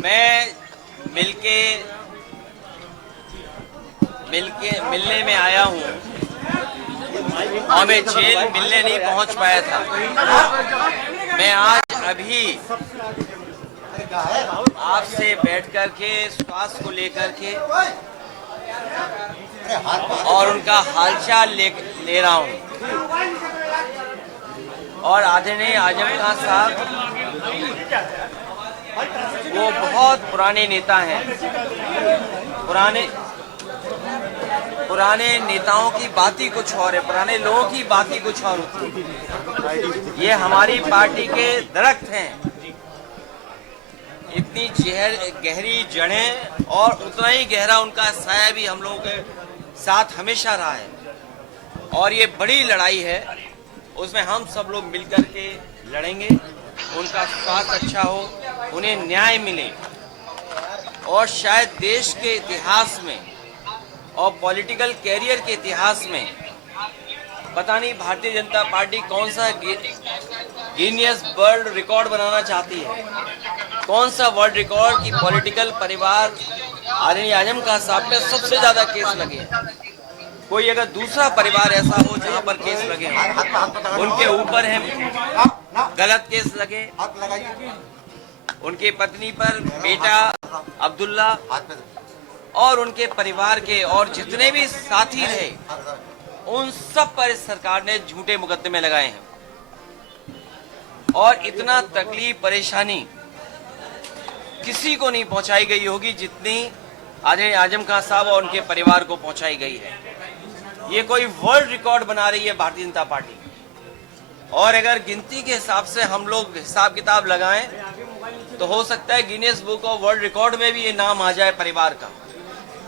मैं मिलने में आया हूँ और मैं जेल मिलने नहीं पहुँच पाया था। मैं आज अभी आपसे बैठ कर के स्वास्थ्य को लेकर के और उनका हालचाल ले रहा हूँ। और आदरणीय आजम खान साहब वो बहुत पुराने नेता हैं। पुराने नेताओं की बात ही कुछ और है, पुराने लोगों की बात ही कुछ और होती है। ये हमारी पार्टी के दरख्त हैं, इतनी गहरी जड़ें और उतना ही गहरा उनका साया भी हम लोगों के साथ हमेशा रहा है। और ये बड़ी लड़ाई है, उसमें हम सब लोग मिलकर के लड़ेंगे। उनका स्वास्थ्य अच्छा हो, उन्हें न्याय मिले और शायद देश के इतिहास में और पॉलिटिकल कैरियर के इतिहास में पता नहीं भारतीय जनता पार्टी कौन सा गिनीज वर्ल्ड रिकॉर्ड बनाना चाहती है, कौन सा वर्ल्ड रिकॉर्ड की पॉलिटिकल परिवार आदरणीय आजम खान साहब पे सबसे ज्यादा केस लगे। कोई अगर दूसरा परिवार ऐसा हो जहां पर केस लगे, उनके ऊपर है गलत केस लगे, उनके पत्नी पर बेटा अब्दुल्ला और उनके परिवार के और जितने भी साथी रहे, उन सब पर सरकार ने झूठे मुकदमे लगाए हैं। और इतना तकलीफ परेशानी किसी को नहीं पहुंचाई गई होगी जितनी आदरणीय आजम खान साहब और उनके परिवार को पहुंचाई गई है। ये कोई वर्ल्ड रिकॉर्ड बना रही है भारतीय जनता पार्टी। और अगर गिनती के हिसाब से हम लोग हिसाब किताब लगाएं तो हो सकता है Guinness book of world record में भी ये नाम आ जाए परिवार का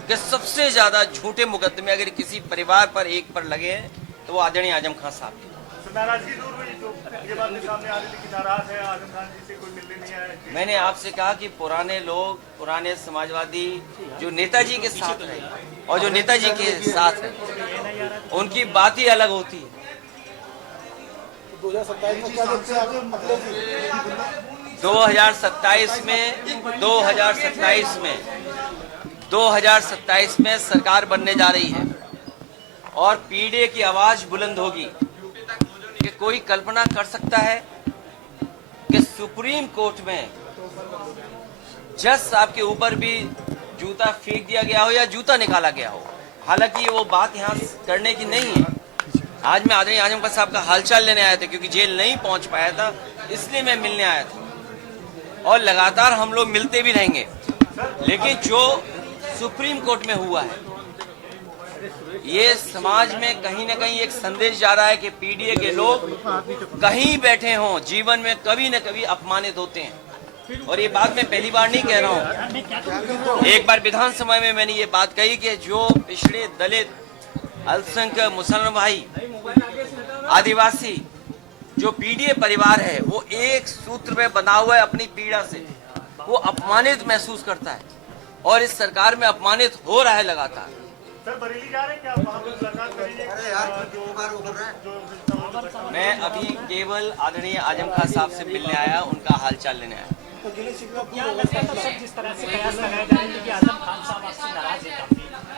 कि सबसे ज्यादा झूठे मुकदमे अगर किसी परिवार पर एक पर लगे हैं तो वो आदरणीय आजम खान साहब की। नाराजगी दूर हुई, तो ये बातें सामने आ रही थी कि नाराज है आजम खान जी से, कोई मिलने नहीं आया। मैंने आपसे कहा कि पुराने लोग, पुराने समाजवादी जो नेताजी के साथ रहे और जो नेताजी के साथ रहे, उनकी बात ही अलग होती है। 2027 में सरकार बनने जा रही है और पीडीए की आवाज बुलंद होगी कि कोई कल्पना कर सकता है कि सुप्रीम कोर्ट में जज साहब के ऊपर भी जूता फेंक दिया गया हो या जूता निकाला गया हो। हालांकि वो बात यहाँ करने की नहीं है। आज मैं आदरणीय आजम खान साहब का हालचाल लेने आया था क्योंकि जेल नहीं पहुंच पाया था, इसलिए मैं मिलने आया था। और लगातार हम लोग मिलते भी रहेंगे। लेकिन जो सुप्रीम कोर्ट में हुआ है, ये समाज में कहीं ना कहीं एक संदेश जा रहा है कि पीडीए के लोग कहीं बैठे हों, जीवन में कभी न कभी अपमानित होते हैं। और ये बात मैं पहली बार नहीं कह रहा हूँ। एक बार विधानसभा में मैंने ये बात कही कि जो पिछड़े, दलित, अल्पसंख्यक, मुसलमान भाई, आदिवासी, जो पीडीए परिवार है, वो एक सूत्र में बंधा हुआ है अपनी पीड़ा से, वो अपमानित महसूस करता है और इस सरकार में अपमानित हो रहा है लगातार। सर बरेली जा रहे हैं क्या? वहाँ पर मुलाकात करेंगे? मैं अभी केवल आदरणीय आजम खान साहब से मिलने आया, उनका हालचाल लेने आया।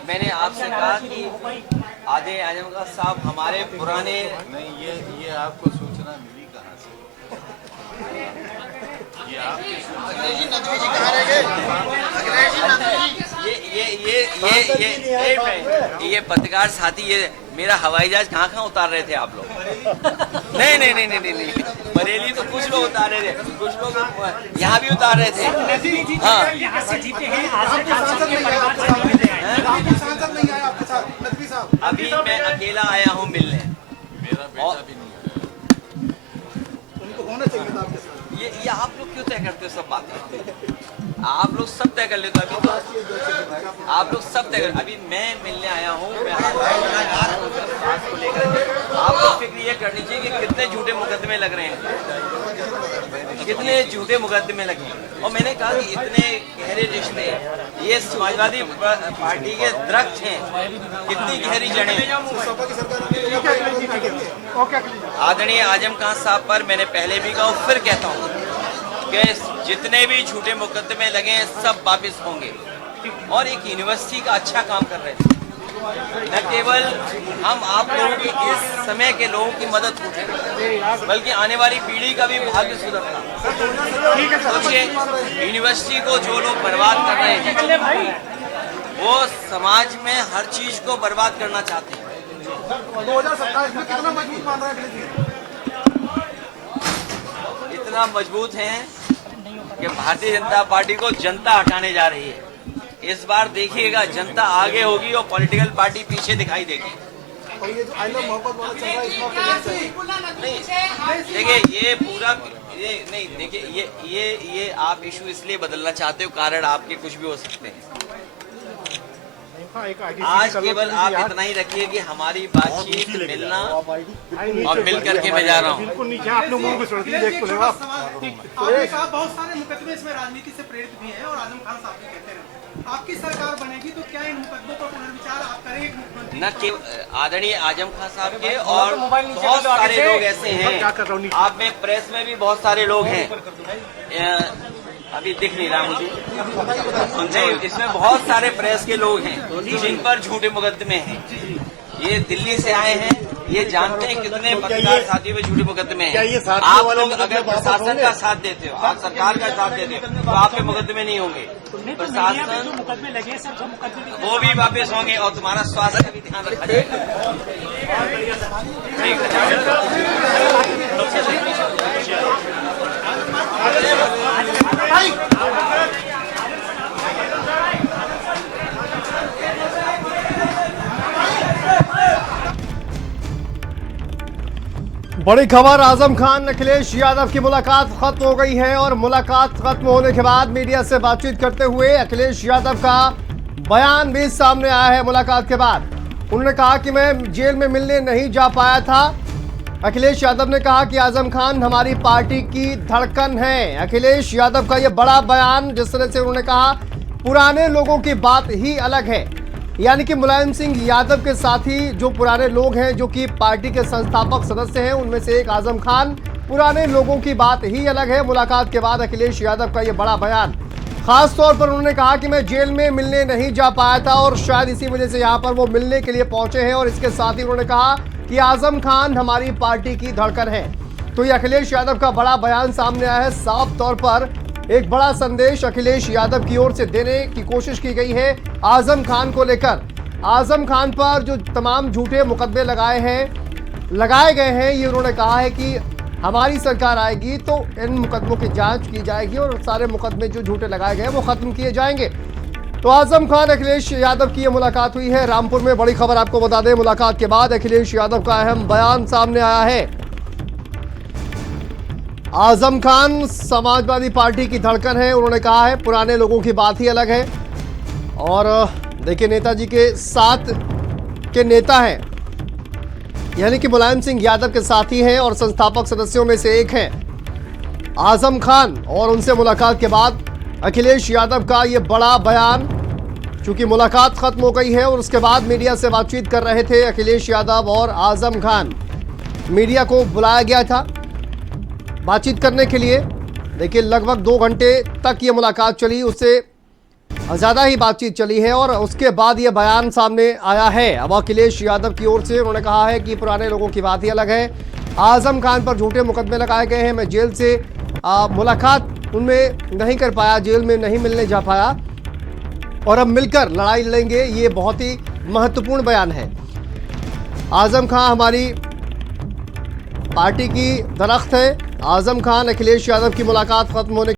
मैंने आपसे कहा कि आदरणीय आजम खान साहब हमारे पुराने नहीं, ये आपको सूचना मिली कहाँ से? ये आपकी ये पत्रकार साथी, ये मेरा हवाई जहाज कहाँ उतार रहे थे आप लोग? नहीं, बरेली तो कुछ लोग उतार रहे थे, कुछ लोग यहाँ भी उतार रहे थे। हाँ, अभी मैं अकेला आया हूँ मिलने। मेरा बेटा भी नहीं आया। उनको होना चाहिए था आपके साथ। ये आप लोग क्यों तय करते हो सब बातें? आप लोग सब तय कर लेते हो। अभी तो आप लोग सब तय कर, अभी मैं मिलने आया हूँ, मैं को लेकर आपको फिक्र ये करनी चाहिए कि कितने झूठे मुकदमे लग रहे हैं, कितने झूठे मुकदमे लगे हैं। और मैंने कहा कि इतने गहरे रिश्ते, ये समाजवादी पार्टी के दरख्त हैं, कितनी गहरी जड़ें। आदरणीय आजम खान साहब पर मैंने पहले भी कहा, फिर कहता हूँ कि जितने भी झूठे मुकदमे लगे हैं सब वापिस होंगे। और एक यूनिवर्सिटी का अच्छा काम कर रहे थे, न केवल हम आप लोगों की इस समय के लोगों की मदद करें, बल्कि आने वाली पीढ़ी का भी भाग्य सुधरना। सोचिए, यूनिवर्सिटी को जो लोग बर्बाद कर रहे हैं वो समाज में हर चीज को बर्बाद करना चाहते हैं। 2027 में कितना मजबूत मान रहा है? इतना मजबूत है कि भारतीय जनता पार्टी को जनता हटाने जा रही है। इस बार देखिएगा, जनता आगे होगी और पॉलिटिकल पार्टी पीछे दिखाई देगी। और ये जो आई लव मोहब्बत वाला चल रहा है, इसमें देखिए ये पूरा ये नहीं, देखिए ये आप इशू इसलिए बदलना चाहते हो, कारण आपके कुछ भी हो सकते हैं। आज केवल आप इतना ही रखिए कि हमारी बातचीत, मिलना और मिल करके मैं जा रहा हूँ। आपने कहा बहुत सारे मुकदमे इसमें राजनीति से प्रेरित भी हैं और आजम खान साहब भी कहते रहे। आपकी सरकार बनेगी तो क्या इन मुकदमों पर पुनर्विचार आप करेंगे? मुख्यमंत्री न केवल आदरणीय आजम खान साहब के, और बहुत सारे लोग ऐसे हैं, आप में प्रेस में भी बहुत सारे लोग हैं, अभी दिख नहीं रहा मुझे, नहीं, इसमें बहुत सारे प्रेस के लोग हैं जिन पर झूठे मुकदमे हैं। ये दिल्ली से आए हैं, ये जानते हैं कितने पत्रकार साथियों में झूठे मुकदमे हैं। आप लोग अगर प्रशासन का साथ देते हो, आप सरकार का साथ देते हो, तो आप पे मुकदमे नहीं होंगे। प्रशासन मुकदमे लगे सर, जो मुकदमे वो भी वापस होंगे और तुम्हारा स्वास्थ्य का भी ध्यान रखा जाएगा। ठीक बड़ी खबर, आजम खान अखिलेश यादव की मुलाकात खत्म हो गई है और मुलाकात खत्म होने के बाद मीडिया से बातचीत करते हुए अखिलेश यादव का बयान भी सामने आया है। मुलाकात के बाद उन्होंने कहा कि मैं जेल में मिलने नहीं जा पाया था। अखिलेश यादव ने कहा कि आजम खान हमारी पार्टी की धड़कन है। अखिलेश यादव का यह बड़ा बयान, जिस तरह से उन्होंने कहा पुराने लोगों की बात ही अलग है, यानी कि मुलायम सिंह यादव के साथी जो पुराने लोग हैं, जो कि पार्टी के संस्थापक सदस्य हैं, उनमें से एक आजम खान, पुराने लोगों की बात ही अलग है। मुलाकात के बाद अखिलेश यादव का यह बड़ा बयान, खास तौर पर उन्होंने कहा कि मैं जेल में मिलने नहीं जा पाया था और शायद इसी वजह से यहां पर वो मिलने के लिए पहुंचे हैं। और इसके साथ ही उन्होंने कहा कि आजम खान हमारी पार्टी की धड़कन है। तो ये अखिलेश यादव का बड़ा बयान सामने आया है। साफ तौर पर एक बड़ा संदेश अखिलेश यादव की ओर से देने की कोशिश की गई है आजम खान को लेकर। आजम खान पर जो तमाम झूठे मुकदमे लगाए गए हैं, ये उन्होंने कहा है कि हमारी सरकार आएगी तो इन मुकदमों की जांच की जाएगी और सारे मुकदमे जो झूठे लगाए गए हैं वो खत्म किए जाएंगे। तो आजम खान अखिलेश यादव की ये मुलाकात हुई है रामपुर में। बड़ी खबर आपको बता दें, मुलाकात के बाद अखिलेश यादव का अहम बयान सामने आया है। आजम खान समाजवादी पार्टी की धड़कन है, उन्होंने कहा है पुराने लोगों की बात ही अलग है। और देखिए, नेताजी के साथ के नेता हैं, यानी कि मुलायम सिंह यादव के साथी हैं और संस्थापक सदस्यों में से एक हैं आजम खान। और उनसे मुलाकात के बाद अखिलेश यादव का ये बड़ा बयान, चूंकि मुलाकात खत्म हो गई है और उसके बाद मीडिया से बातचीत कर रहे थे अखिलेश यादव और आजम खान। मीडिया को बुलाया गया था बातचीत करने के लिए। देखिए, लगभग 2 घंटे तक ये मुलाकात चली, उससे ज़्यादा ही बातचीत चली है और उसके बाद ये बयान सामने आया है। अब अखिलेश यादव की ओर से उन्होंने कहा है कि पुराने लोगों की बात ही अलग है। आजम खान पर झूठे मुकदमे लगाए गए हैं। मैं जेल से मुलाकात उनमें नहीं कर पाया, जेल में नहीं मिलने जा पाया और अब मिलकर लड़ाई लड़ेंगे। ये बहुत ही महत्वपूर्ण बयान है। आजम खान हमारी पार्टी की दरख्त है। आजम खान अखिलेश यादव की मुलाकात खत्म होने